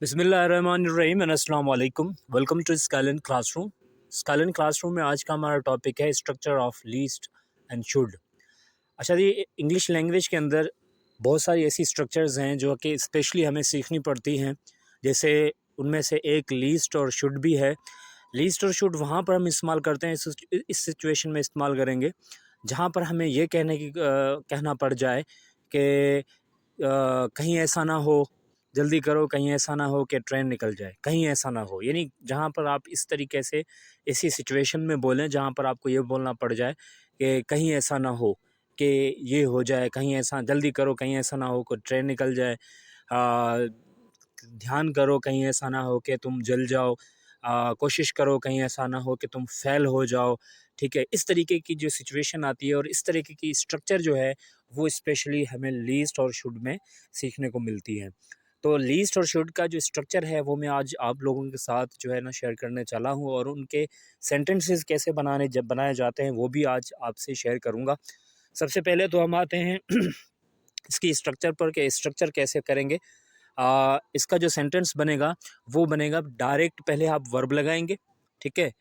बिस्मिल्लाहिर्रहमानिर्रहीम एंड अस्सलाम वालेकुम। Welcome to Skylon classroom. Skylon classroom में आज का हमारा टॉपिक है structure of lest and should. अच्छा जी, इंग्लिश लैंग्वेज के अंदर बहुत सारी ऐसी स्ट्रक्चर्स हैं जो कि स्पेशली हमें सीखनी पड़ती हैं। जैसे उनमें से एक लीस्ट और शुड भी है। लीस्ट और शुड वहाँ पर हम इस्तेमाल करते हैं, इस सिचुएशन में इस्तेमाल करेंगे जहाँ पर हमें ये कहना पड़ जाए कि कहीं ऐसा ना हो, जल्दी करो, कहीं ऐसा ना हो कि ट्रेन निकल जाए, कहीं ऐसा ना हो। यानी जहाँ पर आप इस तरीके से ऐसी सिचुएशन में बोलें जहाँ पर आपको ये बोलना पड़ जाए कि कहीं ऐसा ना हो कि ये हो जाए, कहीं ऐसा, जल्दी करो, कहीं ऐसा ना हो कि ट्रेन निकल जाए, ध्यान करो, कहीं ऐसा ना हो कि तुम जल जाओ, कोशिश करो, कहीं ऐसा ना हो कि तुम फेल हो जाओ। ठीक है, इस तरीके की जो सिचुएशन आती है और इस तरीके की स्ट्रक्चर जो है वो स्पेशली हमें लीस्ट और शुड में सीखने को मिलती है। तो लीस्ट और शुड का जो स्ट्रक्चर है वो मैं आज आप लोगों के साथ जो है ना शेयर करने चला हूँ, और उनके सेंटेंसेस कैसे बनाए जाते हैं वो भी आज आपसे शेयर करूँगा। सबसे पहले तो हम आते हैं इसकी स्ट्रक्चर पर, कि स्ट्रक्चर कैसे करेंगे। इसका जो सेंटेंस बनेगा वो बनेगा डायरेक्ट, पहले आप वर्ब लगाएंगे, ठीक है,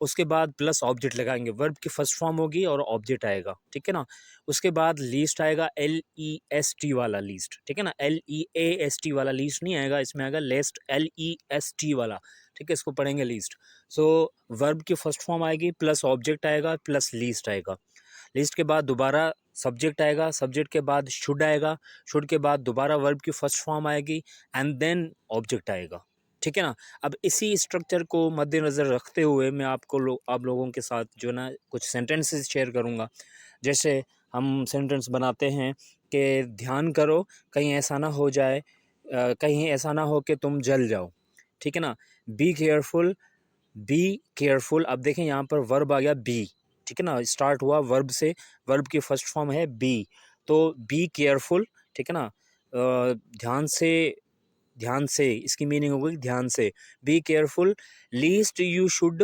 उसके बाद प्लस ऑब्जेक्ट लगाएंगे, वर्ब की फर्स्ट फॉर्म होगी और ऑब्जेक्ट आएगा, ठीक है ना। उसके बाद लीस्ट आएगा, LEST वाला लीस्ट, ठीक है ना, LEAST वाला लीस्ट नहीं आएगा, इसमें आएगा लेस्ट, LEST वाला, ठीक है, इसको पढ़ेंगे लीस्ट। सो वर्ब की फर्स्ट फॉर्म आएगी, प्लस ऑब्जेक्ट आएगा, प्लस लीस्ट आएगा। लिस्ट के बाद दोबारा सब्जेक्ट आएगा, सब्जेक्ट के बाद शुड आएगा, शुड के बाद दोबारा वर्ब की फर्स्ट फॉर्म आएगी एंड देन ऑब्जेक्ट आएगा, ठीक है ना। अब इसी स्ट्रक्चर को मद्देनज़र रखते हुए मैं आप लोगों के साथ जो ना कुछ सेंटेंसेस शेयर करूँगा। जैसे हम सेंटेंस बनाते हैं कि ध्यान करो, कहीं ऐसा ना हो जाए, कहीं ऐसा ना हो कि तुम जल जाओ, ठीक है ना। बी केयरफुल, बी केयरफुल, अब देखें यहाँ पर वर्ब आ गया बी, ठीक है ना, स्टार्ट हुआ वर्ब से, वर्ब की फर्स्ट फॉर्म है बी, तो बी केयरफुल, ठीक है ना। ध्यान से, ध्यान से इसकी मीनिंग होगी ध्यान से। Be careful, least you should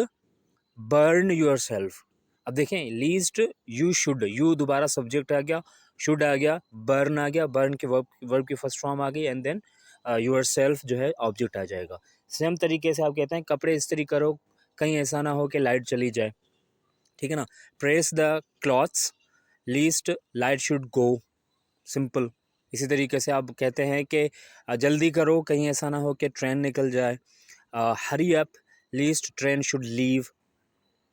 burn your self. अब देखें, लीस्ट यू शुड, यू दोबारा सब्जेक्ट आ गया, शुड आ गया, बर्न आ गया, बर्न के वर्ब की फर्स्ट फॉर्म आ गई एंड देन योर सेल्फ जो है ऑब्जेक्ट आ जाएगा। सेम तरीके से आप कहते हैं कपड़े इस्त्री करो, कहीं ऐसा ना हो कि लाइट चली जाए, ठीक है ना। Press the clothes, least light should go, simple. इसी तरीके से आप कहते हैं कि जल्दी करो, कहीं ऐसा ना हो कि ट्रेन निकल जाए। Hurry up, least train should leave,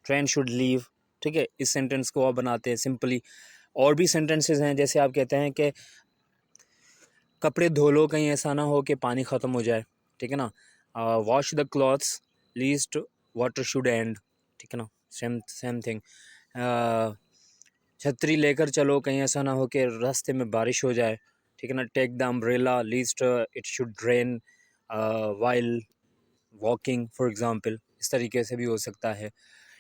train should leave, ठीक है। इस सेंटेंस को आप बनाते हैं सिंपली। और भी सेंटेंसेस हैं, जैसे आप कहते हैं कि कपड़े धो लो, कहीं ऐसा ना हो कि पानी ख़त्म हो जाए, ठीक है ना। Wash the clothes, least water should and, ठीक है ना, सेम सेम थिंग। छतरी लेकर चलो, कहीं ऐसा ना हो कि रास्ते में बारिश हो जाए, ठीक है ना। Take the umbrella, lest it should rain while walking, for example. इस तरीके से भी हो सकता है।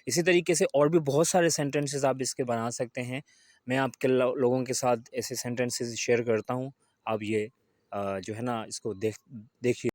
इसी तरीके से और भी बहुत सारे सेंटेंसेस आप इसके बना सकते हैं। मैं आपके लोगों के साथ ऐसे सेंटेंसेस शेयर करता हूँ, आप ये जो है ना इसको देखिए।